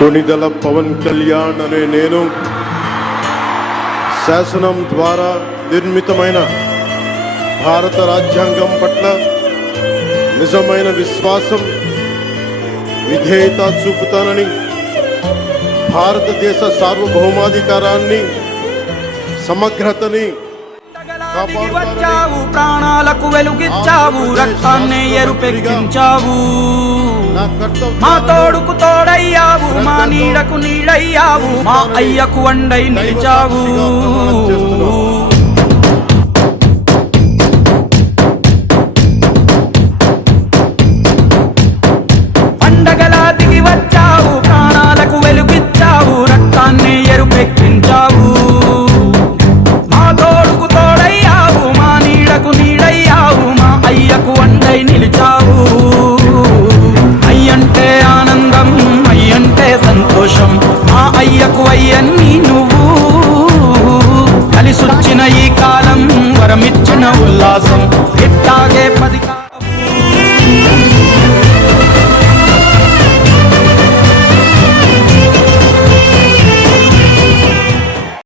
కొణిదెల పవన్ కళ్యాణ్ అనే నేను శాసనం ద్వారా నిర్మితమైన భారత రాజ్యాంగం పట్ల నిజమైన విశ్వాసం విధేయత చూపుతానని, భారతదేశ సార్వభౌమాధికారాన్ని సమగ్రతని వచ్చావు, ప్రాణాలకు వెలుగిచ్చావు, రక్తాన్ని ఎరుపెక్కించావు, మా తోడుకు తోడయ్యావు, మా నీడకు నీడయ్యావు, మా అయ్యకు వండై నిలిచావు. పండగలా దిగి వచ్చావు, ప్రాణాలకు వెలుగిచ్చావు, రక్తాన్ని ఎరుపెక్కించావు, మా తోడుకు తోడయ్యావు, మా నీడకు నీడయ్యావు, మా అయ్యకు వండై నిలిచావు. అయ్యంటే ఆనందం, అయ్యంటే సంతోషం, మా అయ్యకు అయ్యన్ని నువ్వు. కలిసొచ్చిన ఈ కాలం వరమిచ్చిన ఉల్లాసం, ఇట్టాగే 10